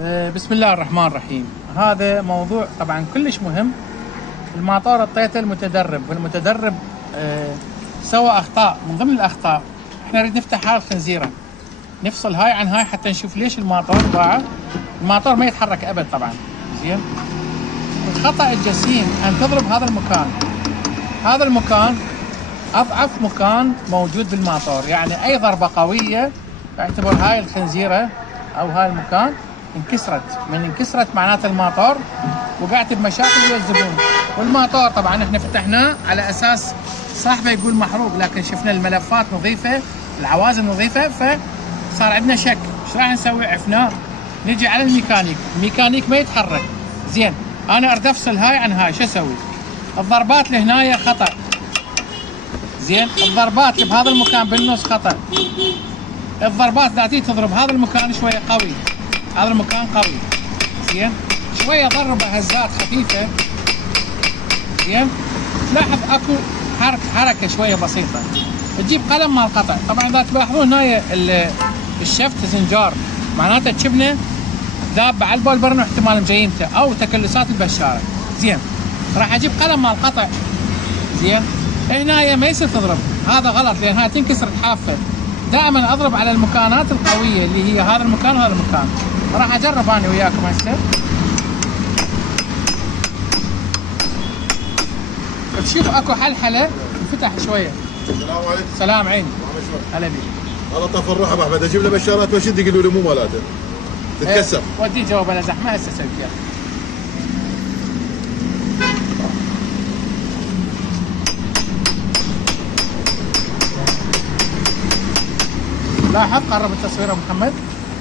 بسم الله الرحمن الرحيم. هذا موضوع طبعا كلش مهم. الماطور اعطيته المتدرب، والمتدرب سوى اخطاء. من ضمن الاخطاء احنا نريد نفتح هاي الخنزيره، نفصل هاي عن هاي حتى نشوف ليش الماطور باع. الماطور ما يتحرك ابد طبعا. زين. الخطا الجسيم ان تضرب هذا المكان. هذا المكان اضعف مكان موجود بالماطور، يعني اي ضربه قويه اعتبر هاي الخنزيره او هاي المكان انكسرت. من انكسرت معناته الماطور وقعت بمشاكل ويا الزبون. والماطور طبعا احنا فتحناه على اساس صاحبه يقول محروق، لكن شفنا الملفات نظيفه، العوازل نظيفه، فصار عندنا شك. ايش راح نسوي؟ عفناه. نجي على الميكانيك، الميكانيك ما يتحرك. زين، انا اريد افصل هاي عن هاي، شو اسوي؟ الضربات لهنايا خطا. زين، الضربات اللي بهذا المكان بالنص خطا. الضربات ذاتي تضرب هذا المكان شويه قوي، هذا المكان قوي. زين، شويه ضربه هزات خفيفه. زين، تلاحظ اكو حركه شويه بسيطه. تجيب قلم مال قطع. طبعا اذا تلاحظون هاي الشفت زنجار، معناته تشبنه ذاب على البول برنو احتمال مجيمته او تكلسات البشاره. زين، راح اجيب قلم مال قطع. زين، هنا ما يصير تضرب، هذا غلط، لان هاي تنكسر الحافه. دائما اضرب على المكانات القويه اللي هي هذا المكان وهذا المكان. راح اجرب انا وياكم هسه. تشوف اكو حلحله انفتح شويه. السلام عليكم. سلام عيني. هلا بيك. والله طفى الروح ابو احمد، اجيب له بشارات واشد يقولوا لي مو مالاته تتكسر. ودي جواب انا زحمه هسه اسوي فيها. لاحظ قرب التصوير يا محمد.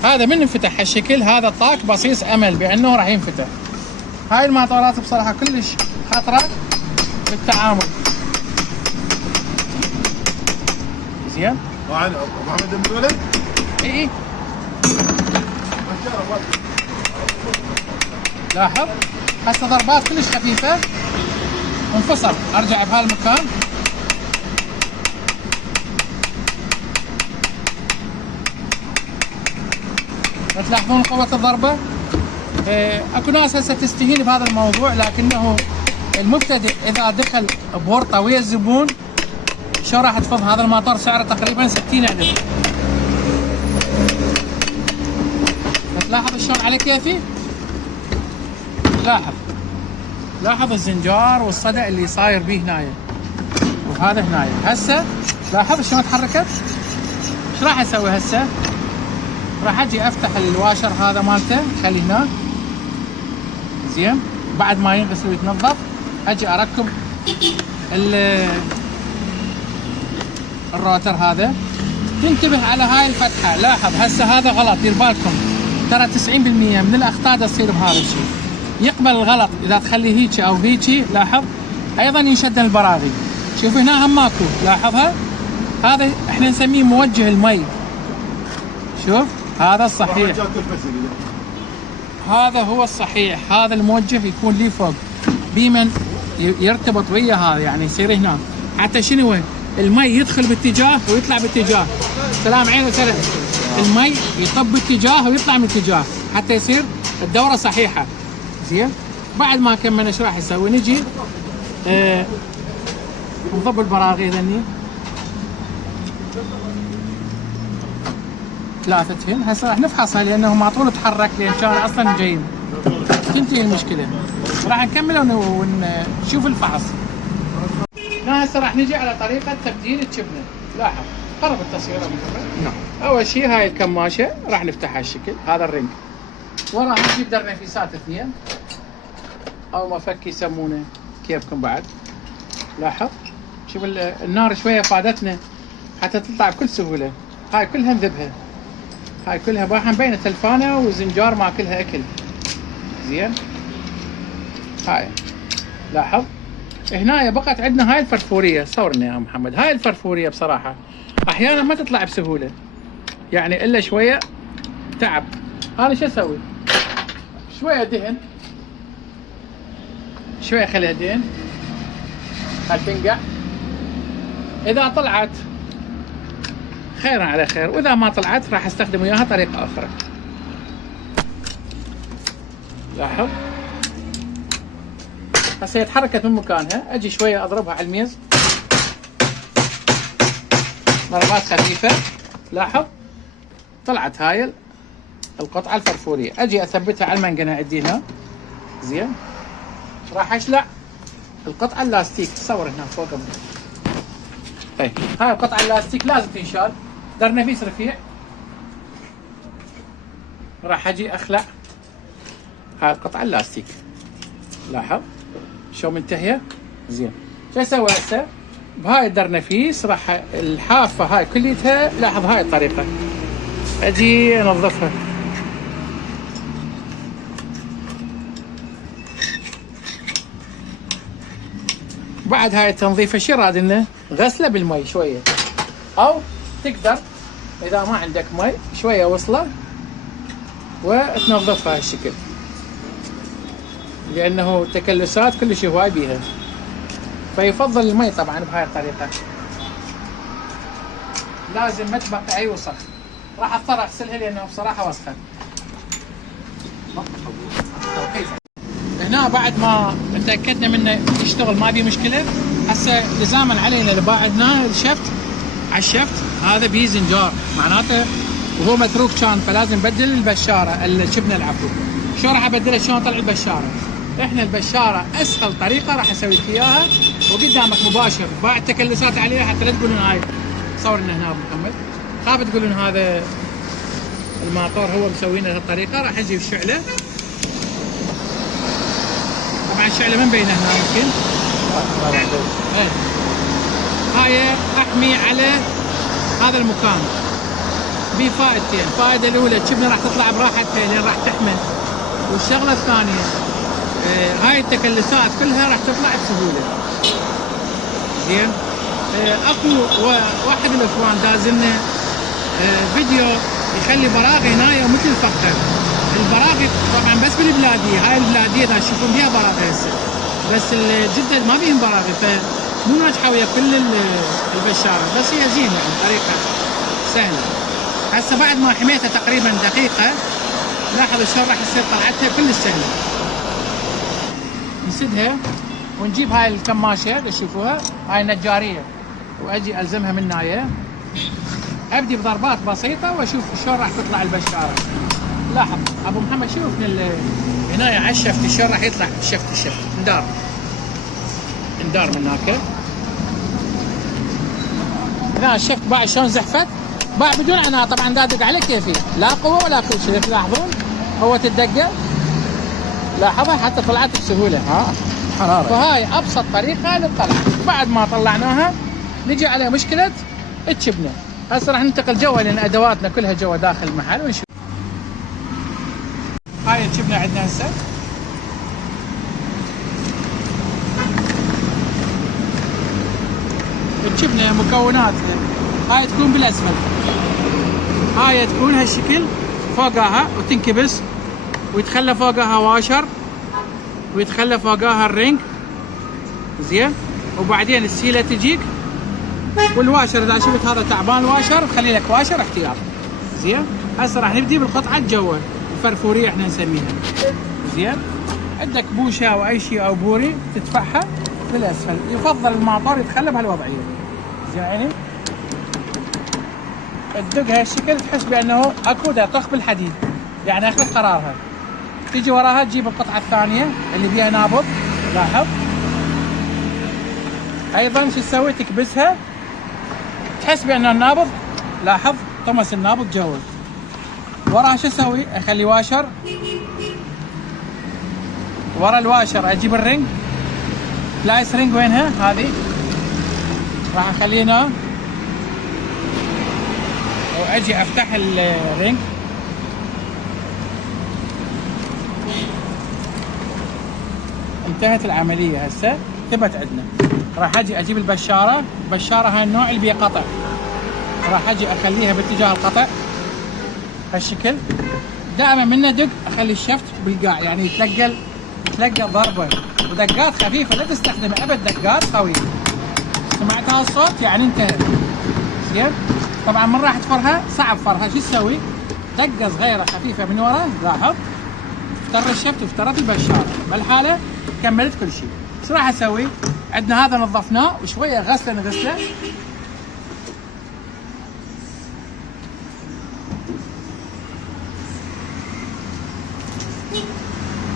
هذا من انفتح هالشكل هذا طاق بصيص امل بانه راح ينفتح. هاي الماطورات بصراحه كلش خطره بالتعامل. زين؟ ابو احمد من ولد؟ اي لاحظ هسه ضربات كلش خفيفه، انفصل. ارجع بهالمكان. تلاحظون قوة الضربة؟ اكو ناس هسه تستهين بهذا الموضوع، لكنه المبتدئ اذا دخل بورطة ويا الزبون شو راح تفض. هذا الماطور سعره تقريبا 60 عدد. تلاحظ شلون على كيفي؟ لاحظ الزنجار والصدى اللي صاير به هنايا، وهذا هنايا. هسه لاحظ شلون تحركت؟ ايش راح اسوي هسه؟ راح اجي افتح الواشر هذا مالته، خليه هنا. زين، بعد ما ينغسل ويتنظف اجي اركب الروتر هذا. تنتبه على هاي الفتحه. لاحظ هسه هذا غلط، دير بالكم، ترى 90% من الاخطاء تصير بهذا الشيء. يقبل الغلط اذا تخليه هيك او هيك. لاحظ ايضا ينشد البراغي. شوف هنا هم ماكو، لاحظها. هذا احنا نسميه موجه المي. شوف هذا الصحيح، هذا هو الصحيح. هذا الموجه يكون لي فوق بيمن يرتبط ويا هذا، يعني يصير هنا حتى شنو المي يدخل باتجاه ويطلع باتجاه. سلام عين وسلام. المي يطب باتجاه ويطلع من اتجاه حتى يصير الدوره صحيحه. زين، بعد ما كملنا ايش راح نسوي؟ نجي نضب البراغي ذني ثلاثتهن. هسه راح نفحصها لانه ماطول تحرك، لان كان اصلا جايين. تنتهي المشكله. راح نكمل ونشوف الفحص. هسه راح نجي على طريقه تبديل الشبنه. لاحظ قرب التصوير يا محمد. نعم. اول شيء هاي الكماشه راح نفتحها الشكل هذا الرنج. وراح نجيب درنفيسات 2 او مفك يسمونه كيفكم بعد. لاحظ شوف النار شويه فادتنا حتى تطلع بكل سهوله. هاي كلها نذبها، هاي كلها راح مبينه تلفانه وزنجار ماكلها اكل. زين، هاي لاحظ هنا بقت عندنا هاي الفرفوريه. صورني يا محمد. هاي الفرفوريه بصراحه احيانا ما تطلع بسهوله، يعني الا شويه تعب. انا شو اسوي؟ شويه دهن، شويه خليها دهن، خل تنقع. اذا طلعت خيرا على خير، واذا ما طلعت راح استخدم وياها طريقه اخرى. لاحظ هسه هي تحركت من مكانها، اجي شويه اضربها على الميز ضربات خفيفه. لاحظ طلعت هاي القطعه الفرفوريه، اجي اثبتها على المنقنه عندي زين. راح اشلع القطعه اللاستيك، تصور هنا فوق. هاي القطعه اللاستيك لازم تنشال، درنفيس رفيع. راح اجي اخلع هاي القطعه اللاستيك، لاحظ شو منتهيه زين. شو اسوي هسه بهاي الدرنفيس؟ راح الحافه هاي كليتها، لاحظ هاي الطريقه، اجي انظفها. بعد هاي التنظيفه شو راد لنا؟ غسله بالمي شويه، او تقدر اذا ما عندك مي شويه وصله وتنظفها هالشكل، لانه تكلسات كل شيء هواي بيها، فيفضل المي طبعا بهاي الطريقه. لازم ما تبقى اي وسخ. راح اضطر اغسلها لانه بصراحه وسخه. هنا بعد ما تاكدنا منه يشتغل ما بيه مشكله، هسه لزاما علينا اللي باعدناه الشفت على الشفت هذا بيه زنجار، معناته وهو متروك كان، فلازم نبدل البشاره الشبنه العفو. شو راح ابدلها؟ شلون اطلع البشاره؟ احنا البشاره اسهل طريقه راح اسوي لك اياها وقدامك مباشر، باعد تكلسات عليها حتى لا تقولون هاي صور لنا هنا محمد خاف تقولون هذا الماطور هو مسوينا بهالطريقه. راح نجيب شعله، طبعا الشعله ما مبينه هنا يمكن. هاي احمي على هذا المكان بفائدتين. الفائده الاولى الشبنه راح تطلع براحتها لان راح تحمل، والشغله الثانيه هاي التكلسات كلها راح تطلع بسهوله. زين. اكو واحد من الاخوان دازلنا فيديو يخلي براغي هنا مثل الفخر. البراغي طبعا بس بالبلاديه، هاي البلاديه دا تشوفون بيها براغي هسه، بس جده ما بيهم براغي، فمو ناجحه ويا كل البشاره، بس هي زينه يعني طريقه سهله. هسه بعد ما حميتها تقريبا دقيقه، لاحظوا شلون راح يصير طلعتها كلش سهله. نسدها ونجيب هاي الكماشه اللي تشوفوها، هاي النجاريه، واجي الزمها من نايه، ابدي بضربات بسيطه واشوف شلون راح تطلع البشاره. لاحظ ابو محمد شوف هنا على الشفت شلون راح يطلع الشفت ندار من هناك. هنا الشفت باع شلون زحفت، باع بدون عناء طبعا، دادق عليه كيفي، لا قوه ولا كل شيء. تلاحظون هو تدقق، لاحظها حتى طلعت بسهوله. حراره. فهاي ابسط طريقه للطلع. بعد ما طلعناها نجي على مشكله الشبنه. هسه راح ننتقل جوا لان ادواتنا كلها جوا داخل المحل ونشوف. هاي الشبنه عندنا هسه. الشبنه مكوناتها هاي تكون بالاسفل، هاي تكون هالشكل فوقها وتنكبس ويتخلى فوقها واشر ويتخلى فوقها الرنج زين، وبعدين السيله تجيك والواشر اذا شفت هذا تعبان واشر خلي لك واشر احتياط زين. هسه راح نبدي بالقطعه جوا الفرفوريه احنا نسميها زين. عندك بوشه او اي شيء او بوري تدفعها بالاسفل، يفضل الماطور يتخلى بهالوضعيه زين. يعني تدق هالشكل تحس بانه اكو طخ بالحديد، يعني اخذ قرارها. تيجي وراها تجيب القطعه الثانيه اللي فيها نابض، لاحظ ايضا شو تسوي؟ تكبسها تحس بان النابض، لاحظ طمس النابض جوا. وراها شو اسوي؟ اخلي واشر، ورا الواشر اجيب الرنج، لايس رنج وينها؟ هذه راح اخلينا واجي افتح الرنج. انتهت العمليه. هسه ثبت عندنا. راح اجي اجيب البشاره هاي النوع اللي بيه قطع، راح اجي اخليها باتجاه القطع هالشكل. دائما من ندق اخلي الشفت بالقاع، يعني يتلقى ضربه ودقات خفيفه، لا تستخدم ابد دقات قويه. سمعت هذا الصوت يعني انتهى زين. طبعا من راح تفرها صعب فرها، شو تسوي؟ دقه صغيره خفيفه من ورا، لاحظ رشفت وافترضت البشاره، بالحاله كملت كل شيء. ايش راح اسوي؟ عندنا هذا نظفناه وشويه غسله نغسله.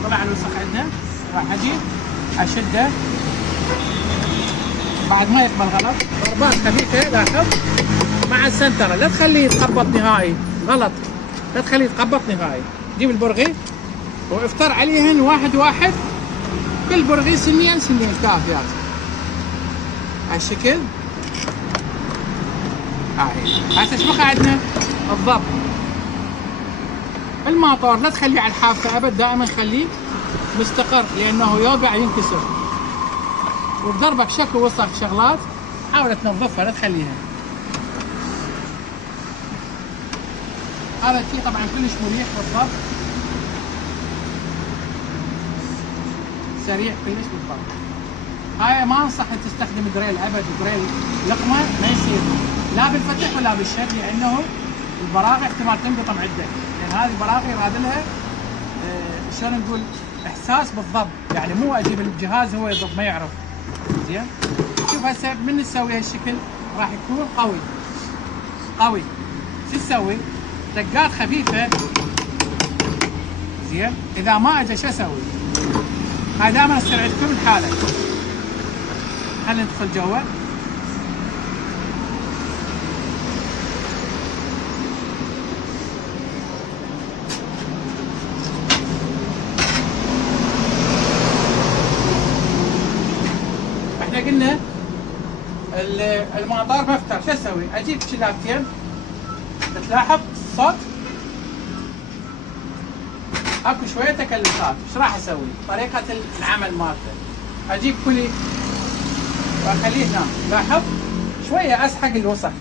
طلع الوسخ عندنا، راح اجي اشده بعد ما يقبل غلط، ضربات خفيفه لاحظ مع السنتره، لا تخليه يتخبط نهائي، غلط، لا تخليه يتخبط نهائي. جيب البرغي وافتر عليهن واحد واحد، كل برغي سنين سنين كافيات هالشكل. هاي هسه ايش بقى عندنا؟ الضبط. الماطور لا تخليه على الحافه ابد، دائما خليه مستقر لانه يوقع ينكسر. وبضربك شكل وسخ شغلات حاول تنظفها لا تخليها. هذا الشيء طبعا كلش مريح بالضبط، سريع كلش بالضبط. هاي ما انصح تستخدم دريل ابد، دريل لقمه ما يصير لا بالفتح ولا بالشد، لانه البراغي احتمال تنقطم عندك، لان هذه البراغي يراد لها شلون نقول احساس بالضبط، يعني مو اجيب الجهاز هو يضب ما يعرف. زين شوف هسه من نسوي هالشكل راح يكون قوي قوي. شو تسوي؟ دقات خفيفه. زين اذا ما اجى شو اسوي؟ هاي دائما تصير عندكم الحاله. خلينا ندخل جوا. احنا قلنا المطار مفتر، شو اسوي؟ اجيب شلابتين، تلاحظ الصوت اكو شويه تكلفات. ايش راح اسوي؟ طريقه العمل مالته اجيب كلي واخليه هنا، لاحظ شويه اسحق الوسخ،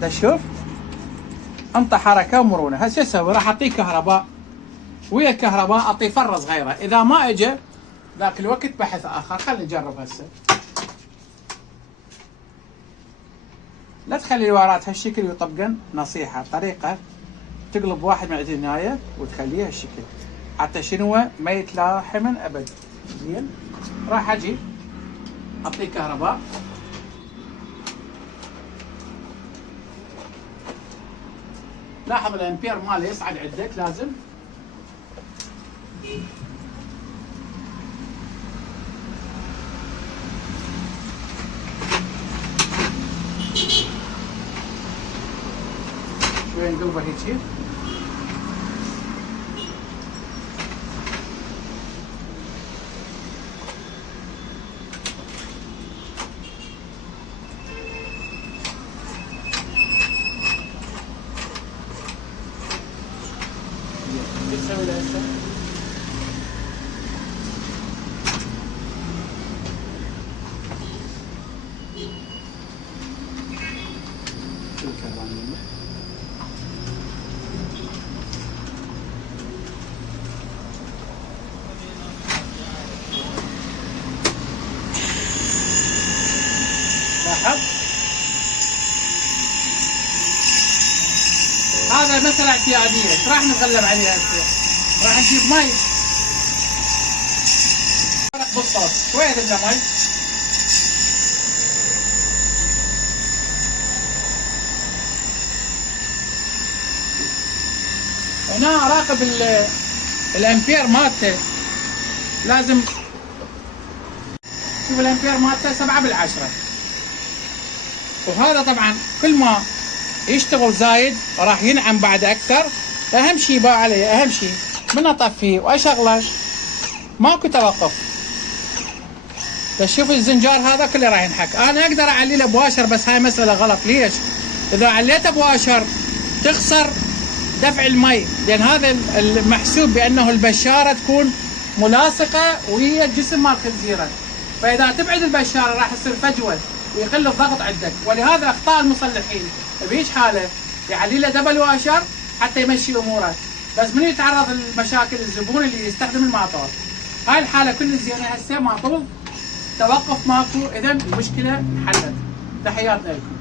تشوف انطى حركه ومرونه. هسه شو اسوي؟ راح اعطيه كهرباء، ويا الكهرباء اعطيه فره صغيره، اذا ما اجى ذاك الوقت بحث اخر. خلينا نجرب هسه. لا تخلي الوارات هالشكل ويطبقن، نصيحه طريقه تقلب واحد من عند النهايه وتخليه هالشكل حتى شنو ما يتلاحمن ابد. زين راح اجي اعطيه كهرباء، لاحظ الامبير ماله يصعد عندك، لازم شوي نقلبه هيك. تسوي له هسه؟ شو الكهرباء منه؟ لاحظ هذا مسألة اعتيادية، ايش راح نتغلب عليها هسه؟ راح نجيب مي بالطرف شوية نملى مي. هنا اراقب الامبير مالته، لازم شوف الامبير مالته 7/10. وهذا طبعا كل ما يشتغل زايد راح ينعم بعد اكثر. اهم شيء بقى علي، اهم شيء من اطفيه واشغله ماكو توقف. تشوف الزنجار هذا كله راح ينحك. انا اقدر اعليه بواشر بس هاي مساله غلط. ليش؟ اذا عليته بواشر تخسر دفع المي، لان هذا المحسوب بانه البشاره تكون ملاصقه وهي الجسم مال خنزيره، فاذا تبعد البشاره راح يصير فجوه ويقل الضغط عندك. ولهذا اخطاء المصلحين بهيج حاله يعلي له دبل واشر حتى يمشي اموره، بس من يتعرض لمشاكل الزبون اللي يستخدم الماطور. هاي الحاله كل زينه هسه ماطول توقف ماكو، اذا المشكله انحلت. تحياتنا لكم.